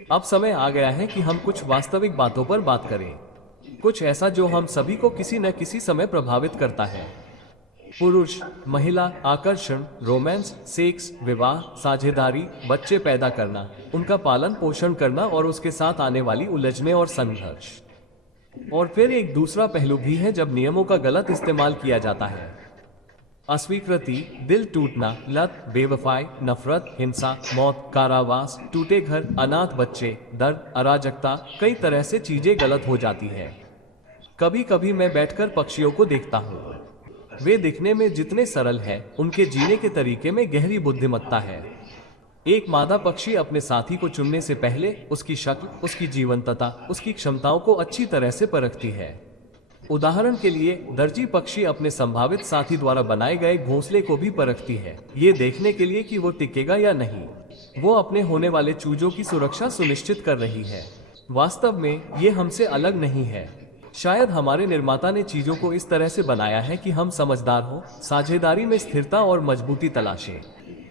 अब समय आ गया है कि हम कुछ वास्तविक बातों पर बात करें, कुछ ऐसा जो हम सभी को किसी न किसी समय प्रभावित करता है। पुरुष महिला आकर्षण, रोमांस, सेक्स, विवाह, साझेदारी, बच्चे पैदा करना, उनका पालन पोषण करना और उसके साथ आने वाली उलझने और संघर्ष। और फिर एक दूसरा पहलू भी है जब नियमों का गलत इस्तेमाल किया जाता है। अस्वीकृति, दिल टूटना, लत, बेवफाई, नफरत, हिंसा, मौत, कारावास, टूटे घर, अनाथ बच्चे, दर्द, अराजकता, कई तरह से चीजें गलत हो जाती है। कभी कभी मैं बैठकर पक्षियों को देखता हूँ। वे दिखने में जितने सरल हैं, उनके जीने के तरीके में गहरी बुद्धिमत्ता है। एक मादा पक्षी अपने साथी को चुनने से पहले उसकी शक्ल, उसकी जीवंतता, उसकी क्षमताओं को अच्छी तरह से परखती है। उदाहरण के लिए दर्जी पक्षी अपने संभावित साथी द्वारा बनाए गए घोंसले को भी परखती है, ये देखने के लिए कि वो टिकेगा या नहीं। वो अपने होने वाले चूजों की सुरक्षा सुनिश्चित कर रही है। वास्तव में ये हमसे अलग नहीं है। शायद हमारे निर्माता ने चीजों को इस तरह से बनाया है कि हम समझदार हों, साझेदारी में स्थिरता और मजबूती तलाशें।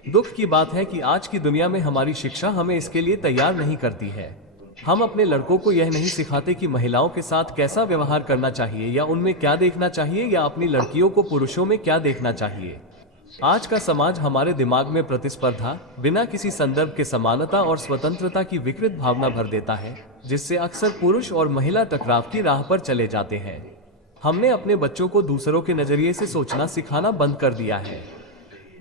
दुख की बात है कि आज की दुनिया में हमारी शिक्षा हमें इसके लिए तैयार नहीं करती है। हम अपने लड़कों को यह नहीं सिखाते कि महिलाओं के साथ कैसा व्यवहार करना चाहिए या उनमें क्या देखना चाहिए, या अपनी लड़कियों को पुरुषों में क्या देखना चाहिए। आज का समाज हमारे दिमाग में प्रतिस्पर्धा, बिना किसी संदर्भ के समानता और स्वतंत्रता की विकृत भावना भर देता है, जिससे अक्सर पुरुष और महिला टकराव की राह पर चले जाते हैं। हमने अपने बच्चों को दूसरों के नजरिए से सोचना सिखाना बंद कर दिया है।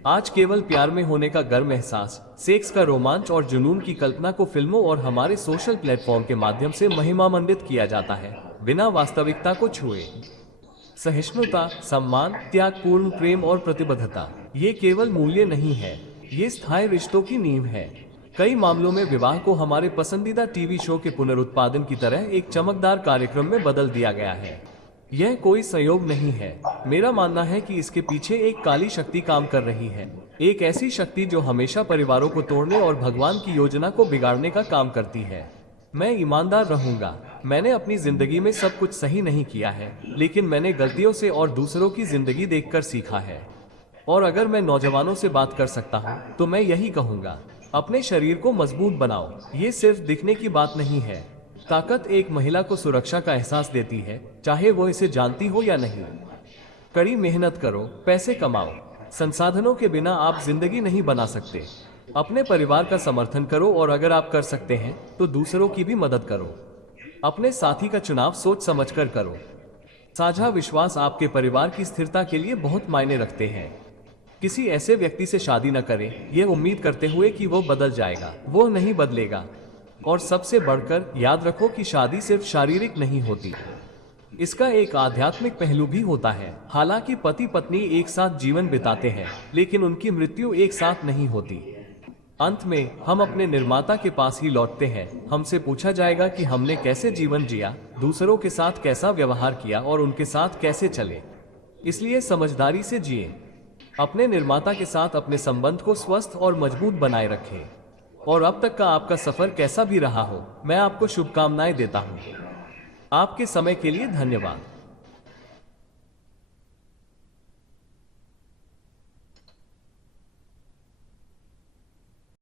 आज केवल प्यार में होने का गर्म एहसास, सेक्स का रोमांच और जुनून की कल्पना को फिल्मों और हमारे सोशल प्लेटफॉर्म के माध्यम से महिमामंडित किया जाता है, बिना वास्तविकता को छुए। सहिष्णुता, सम्मान, त्यागपूर्ण प्रेम और प्रतिबद्धता, ये केवल मूल्य नहीं है, ये स्थायी रिश्तों की नींव है। कई मामलों में विवाह को हमारे पसंदीदा टीवी शो के पुनरुत्पादन की तरह एक चमकदार कार्यक्रम में बदल दिया गया है। यह कोई संयोग नहीं है। मेरा मानना है कि इसके पीछे एक काली शक्ति काम कर रही है, एक ऐसी शक्ति जो हमेशा परिवारों को तोड़ने और भगवान की योजना को बिगाड़ने का काम करती है। मैं ईमानदार रहूंगा, मैंने अपनी जिंदगी में सब कुछ सही नहीं किया है, लेकिन मैंने गलतियों से और दूसरों की जिंदगी देखकर सीखा है। और अगर मैं नौजवानों से बात कर सकता हूँ तो मैं यही कहूँगा, अपने शरीर को मजबूत बनाओ। ये सिर्फ दिखने की बात नहीं है। ताकत एक महिला को सुरक्षा का एहसास देती है, चाहे वो इसे जानती हो या नहीं। कड़ी मेहनत करो, पैसे कमाओ, संसाधनों के बिना आप जिंदगी नहीं बना सकते। अपने परिवार का समर्थन करो और अगर आप कर सकते हैं तो दूसरों की भी मदद करो। अपने साथी का चुनाव सोच समझकर करो। साझा विश्वास आपके परिवार की स्थिरता के लिए बहुत मायने रखते हैं। किसी ऐसे व्यक्ति से शादी न करें यह उम्मीद करते हुए कि वो बदल जाएगा, वो नहीं बदलेगा। और सबसे बढ़कर याद रखो कि शादी सिर्फ शारीरिक नहीं होती, इसका एक आध्यात्मिक पहलू भी होता है। हालांकि पति पत्नी एक साथ जीवन बिताते हैं, लेकिन उनकी मृत्यु एक साथ नहीं होती। अंत में हम अपने निर्माता के पास ही लौटते हैं। हमसे पूछा जाएगा कि हमने कैसे जीवन जिया, दूसरों के साथ कैसा व्यवहार किया और उनके साथ कैसे चले। इसलिए समझदारी से जिए, अपने निर्माता के साथ अपने संबंध को स्वस्थ और मजबूत बनाए रखें। और अब तक का आपका सफर कैसा भी रहा हो, मैं आपको शुभकामनाएं देता हूं। आपके समय के लिए धन्यवाद।